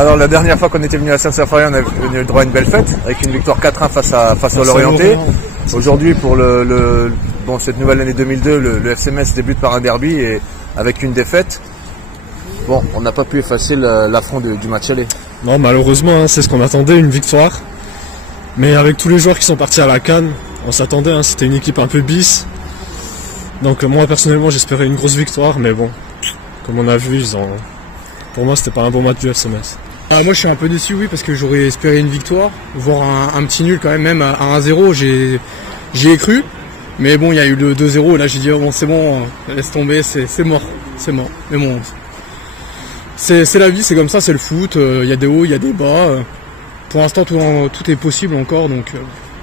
Alors la dernière fois qu'on était venu à Saint-Symphorien, on avait eu droit à une belle fête, avec une victoire 4-1 face à l'Orienté. Aujourd'hui, pour cette nouvelle année 2002, le FC Metz débute par un derby et avec une défaite. Bon, on n'a pas pu effacer l'affront du match aller. Non, malheureusement, hein, c'est ce qu'on attendait, une victoire. Mais avec tous les joueurs qui sont partis à la CAN, on s'attendait, hein, c'était une équipe un peu bis. Donc moi, personnellement, j'espérais une grosse victoire, mais bon, comme on a vu, pour moi, c'était pas un bon match du FC Metz. Moi, je suis un peu déçu, oui, parce que j'aurais espéré une victoire, voire un petit nul quand même à 1-0, j'y ai cru. Mais bon, il y a eu le 2-0, et là, j'ai dit, oh, bon, c'est bon, laisse tomber, c'est mort. Mais bon, c'est la vie, c'est comme ça, c'est le foot, il y a des hauts, il y a des bas. Pour l'instant, tout est possible encore, donc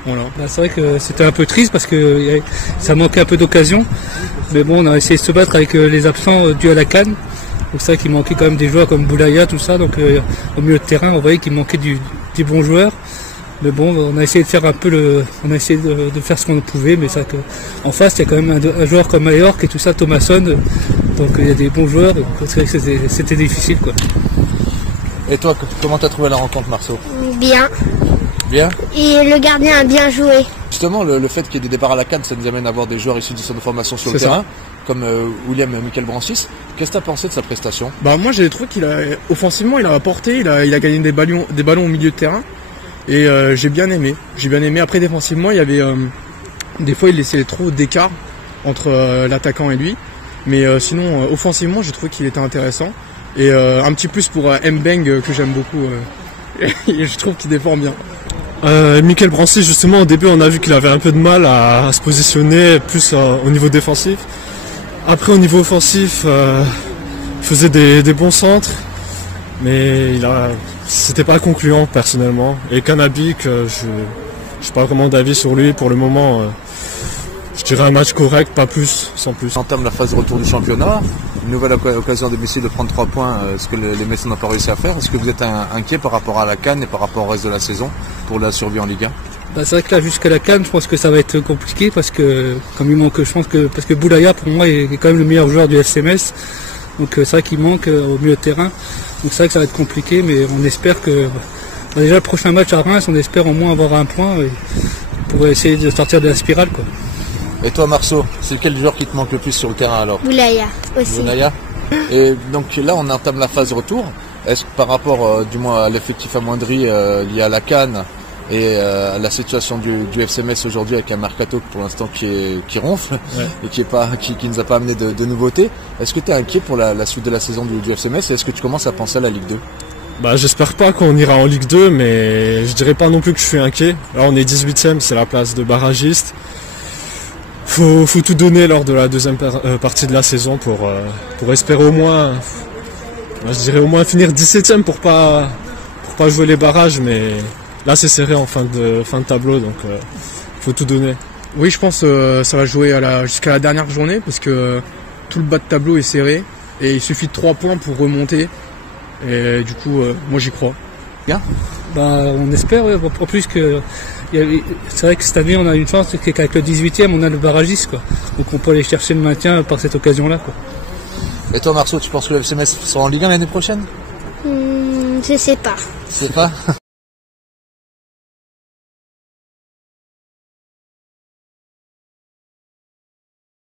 voilà. C'est vrai que c'était un peu triste parce que ça manquait un peu d'occasion. Mais bon, on a essayé de se battre avec les absents dus à la CAN. Donc c'est vrai qu'il manquait quand même des joueurs comme Boulaya, tout ça. Donc au milieu de terrain, on voyait qu'il manquait des bons joueurs. Mais bon, on a essayé de faire on a essayé de faire ce qu'on pouvait, mais ça en face, il y a quand même un joueur comme Majorque et tout ça, Thomasson. Donc il y a des bons joueurs. C'est vrai que c'était difficile, quoi. Et toi, comment t'as trouvé la rencontre, Marceau? Bien. Bien. Et le gardien a bien joué. Justement, le fait qu'il y ait des départs à la CAN, ça nous amène à avoir des joueurs issus du centre de formation sur le terrain, comme William Michael Brancis. Qu'est-ce que tu as pensé de sa prestation? Moi, j'ai trouvé offensivement, il a apporté, il a gagné des ballons au milieu de terrain. Et j'ai bien aimé. Après, défensivement, il y avait des fois, il laissait trop d'écart entre l'attaquant et lui. Mais sinon, offensivement, j'ai trouvé qu'il était intéressant. Et un petit plus pour Mbeng que j'aime beaucoup. Et je trouve qu'il défend bien. Michael Brancis, justement, au début, on a vu qu'il avait un peu de mal à se positionner plus au niveau défensif. Après, au niveau offensif, il faisait des bons centres, mais c'était pas concluant personnellement. Et Kanabik, je n'ai pas vraiment d'avis sur lui pour le moment. Je dirais un match correct, pas plus, sans plus. En termes de la phase de retour du championnat, une nouvelle occasion à domicile de prendre 3 points, ce que les Messins n'ont pas réussi à faire. Est-ce que vous êtes inquiet par rapport à la CAN et par rapport au reste de la saison pour la survie en Ligue 1? C'est vrai que là, jusqu'à la CAN, je pense que ça va être compliqué parce que, comme il manque, parce que Boulaya, pour moi, est quand même le meilleur joueur du FC Metz. Donc c'est vrai qu'il manque au milieu de terrain. Donc c'est vrai que ça va être compliqué, mais on espère que, déjà le prochain match à Reims, on espère au moins avoir un point pour essayer de sortir de la spirale, quoi. Et toi, Marceau, c'est quel joueur qui te manque le plus sur le terrain alors? Boulaya aussi. Boulaya. Et donc là, on entame la phase retour. Est-ce que par rapport, du moins, à l'effectif amoindri lié à la CAN et à la situation du FC Metz aujourd'hui avec un mercato pour l'instant qui ronfle, ouais, et qui ne nous a pas amené de nouveautés, est-ce que tu es inquiet pour la suite de la saison du FC Metz et est-ce que tu commences à penser à la Ligue 2? J'espère pas qu'on ira en Ligue 2, mais je dirais pas non plus que je suis inquiet. Là, on est 18e, c'est la place de barragiste. Faut tout donner lors de la deuxième partie de la saison pour espérer au moins, je dirais au moins finir 17e pour pas jouer les barrages, mais là c'est serré en fin de tableau, donc faut tout donner. Oui, je pense que ça va jouer jusqu'à la dernière journée parce que tout le bas de tableau est serré et il suffit de 3 points pour remonter. Et du coup, moi j'y crois. Bien. On espère, ouais, en plus que c'est vrai que cette année on a une chance, c'est qu'avec le 18e on a le barragiste, quoi. Donc on peut aller chercher le maintien par cette occasion-là, quoi. Et toi, Marceau, tu penses que le FC Metz sera en Ligue 1 l'année prochaine? Je sais pas. Tu sais pas?